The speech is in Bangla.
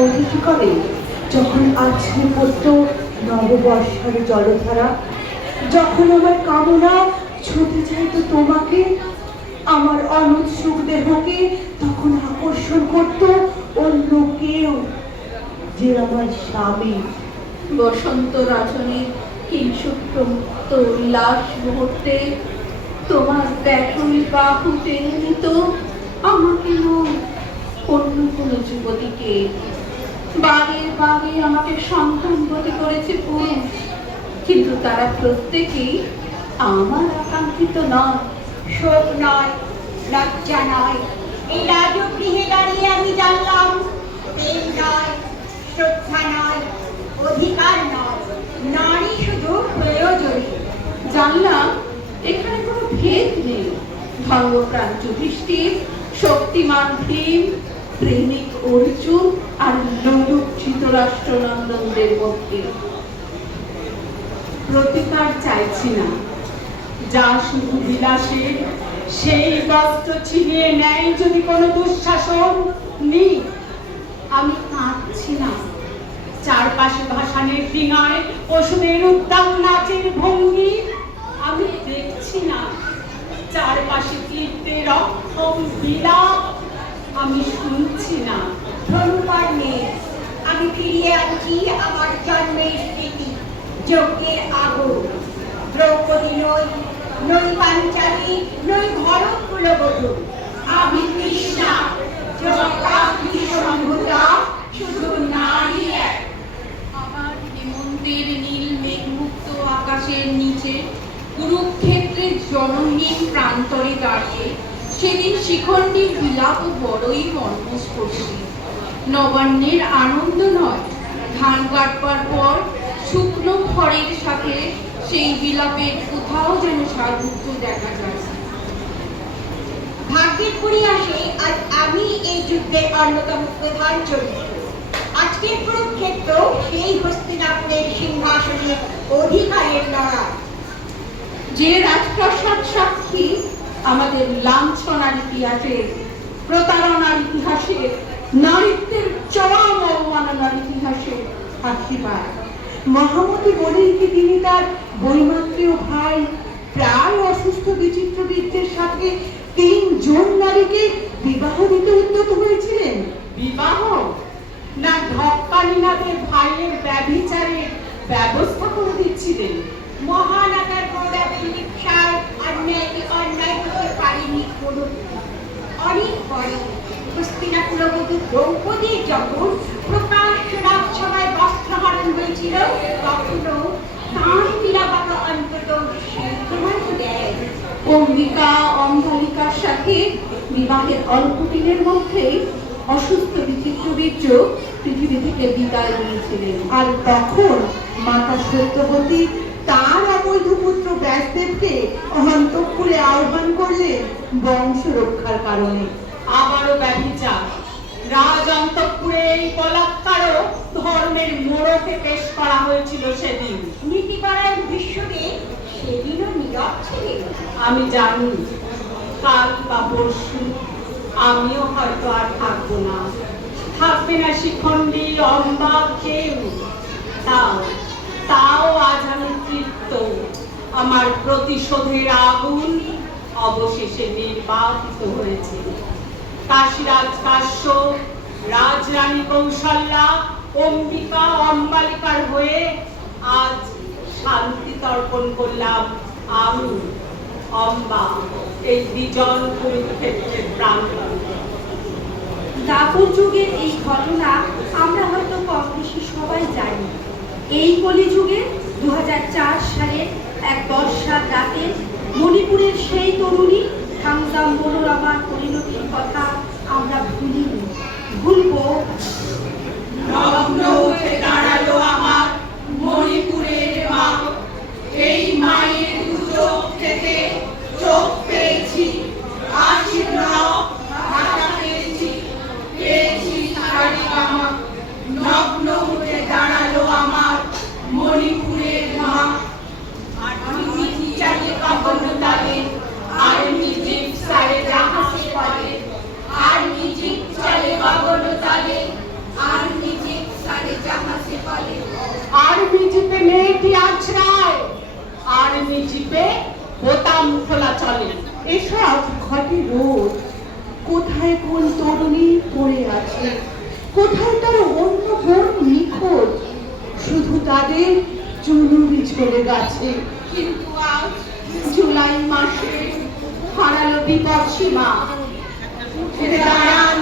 অতিথি করে যখন আছড়ে পড়ত নববর্ষার জলধারা, যখন আমার কামনা ছুটে চাইতো তোমাকে, আমার অনুৎসুক দেহকে তখন আকর্ষণ করত অন্য কেউ, যে আমার স্বামী। বসন্ত রজনীর কিংসুপ্ত মুক্ত উল্লাস মুহূর্তে তোমার ব্যাকুল বাহু টেনে নিত আমাকে অন্য কোনো যুবতীকে। বাগে বাগে আমাকে সন্তানবতী করেছে পুরুষ, কিন্তু তারা প্রত্যেকেই আমার আকাঙ্ক্ষিত নয়। শোক নয়, লজ্জা নয়, এই রাজগৃহে দাঁড়িয়ে আমি জানলাম প্রেম নয়, শ্রদ্ধা নয়, অধিকার নয়, নারী শুধু প্রয়োজনী। জানলাম এখানে কোনো ভেদ নেই। ধর্মপ্রাণ যুধিষ্ঠির, শক্তিমান ভীম, প্রেমিক অর্জুন আর লোলুপ ধৃতরাষ্ট্রনন্দনদের মধ্যে। প্রতিকার চাইছি না, যা শুধু বিলাসের, সেই বস্ত্র ছিনিয়ে নেয় যদি কোনো দুঃশাসন নেই। আমি কাঁদছি না, চারপাশে ভাসানের ডিঙায় পশুদের উদ্যান নাচের ভঙ্গি আমি দেখছি না, চারপাশে তীর্থের অক্ষম বিলাপ আমি শুনছি না। ধনুপার মেয়ে, আমি ফিরিয়ে আনছি আমার জন্মের স্মৃতি, যজ্ঞের আগুন। দ্রৌপদী নই, নই পাঞ্চালী, নই ভরত কুলবধূ, আমি কৃষ্ণা, জগদাগ্নি সম্ভূতা, শুধু নারী এক। আমার হেমন্তের নীল মেঘমুক্ত আকাশের নিচে কুরুক্ষেত্রের জনহীন প্রান্তরে দাঁড়িয়ে সেদিন শিখণ্ডীর বিলাপ বড়ই মর্মস্পর্শী। নবান্নের আনন্দ নয়, ধান কাটবার পর শুকনো খড়ের সাথে সেই বিলাপের কোথাও যেন সাযুজ্য দেখা যায়। ভাগ্যের পরিহাসে আজ আমি এই যুদ্ধের অন্যতম প্রধান চরিত্র। আজকের কুরুক্ষেত্র সেই হস্তিনাপুরের সিংহাসনের অধিকারের লড়াই। যে রাজপ্রাসাদ সাক্ষী আমাদের লাঞ্ছনার ইতিহাসের, প্রতারণার ইতিহাসের, নারীত্বের চরম অবমাননার ইতিহাসের সাক্ষীবার। মহামতি বলেন কি তিনি তার বৈমাত্রীয় ভাই প্রায় অসুস্থ বিচিত্র বীর্যের সাথে 3 জন নারীকে বিবাহ দিতে উদ্যত হয়েছিলেন? বিবাহ না ঢক্কানীনাথের ভাইয়ের ব্যভিচারের ব্যবস্থা করে দিচ্ছিলেন? মহানাতার গৌরবের লিপ্সায় অন্যায়কে অন্যায় করতে পারেনি কোনো। অনেক পরে হস্তিনাপুরবধূ দ্রৌপদীর যখন প্রকাশ্য রাজসভায় বস্ত্রহরণ হয়েছিল, তখনও তাঁর নিরাপত্তা অন্তত সেই দেয়। অম্বিকা অম্বালিকার সাথে বিবাহের অল্প দিনের মধ্যেই অসুস্থ বিচিত্র বীর্য পৃথিবী থেকে বিদায় নিয়েছিলেন। আর তখন মাতা সত্যবতী তার অবৈধ পুত্র ব্যাসদেবকে অন্তঃপুরে আহ্বান করলেন বংশ রক্ষার কারণে। আবারও ব্যভিচার, রাজ অন্তঃপুরে এই বলাৎকারও ধর্মের মোড়কে পেশ করা হয়েছিল সেদিন। নীতিপাড়ায় বিশ্বদেব সেদিনও নীরব ছিলেন। আমি জানি কাল বা পরশু আমিও হয়তো আর থাকবো না, থাকবে না শিখণ্ডী, অম্বা, কেউ। তাও আজ আমি তৃপ্ত, আমার প্রতিশোধের আগুন অবশেষে নির্বাপিত হয়েছে। কাশীরাজ কাশ্যপ, রাজরানী কৌশল্যা, অম্বিকা অম্বালিকার হয়ে আজ শান্তি তর্পণ করলাম আমি, অম্বা, এই বিজন কুরুক্ষেত্রের প্রান্তরে। দাপর যুগের এই ঘটনা আমরা হয়তো কম বেশি সবাই জানি। এই কলিযুগে 2004 সালের এক বর্ষার রাতে মণিপুরের সেই তরুণী খামদাম মনোরমার পরিণতির কথা আমরা ভুলিনি, ভুলবো। নগ্ন উঠে দাঁড়ালো আমার মণিপুরের মা, এই মায়ের দু চোখ থেকে চোখ পেয়েছি, আশীর্ণ হাতা পেয়েছি, পেয়েছি শাড়ি গামা। নগ্ন উঠে দাঁড়ালো আমার মণিপুরের মা। আর চিঠি চালিয়ে কখনো তালে, আর নিজের সারে জাহাজে পড়ে, আর নিজের চলে কখনো তালে, এটি আছড়ায় আর নিচিপে বোতাম খোলা চলে। এসব ঘটে রোজ। কোথায় কোন তরুণী পড়ে আছে, কোথায় তার অন্য বোন নিখোঁজ, শুধু তাদের চুনুরি চলে গেছে। কিন্তু আজ জুলাই মাসে হারালো বিপদ সীমা। উঠে দাঁড়ান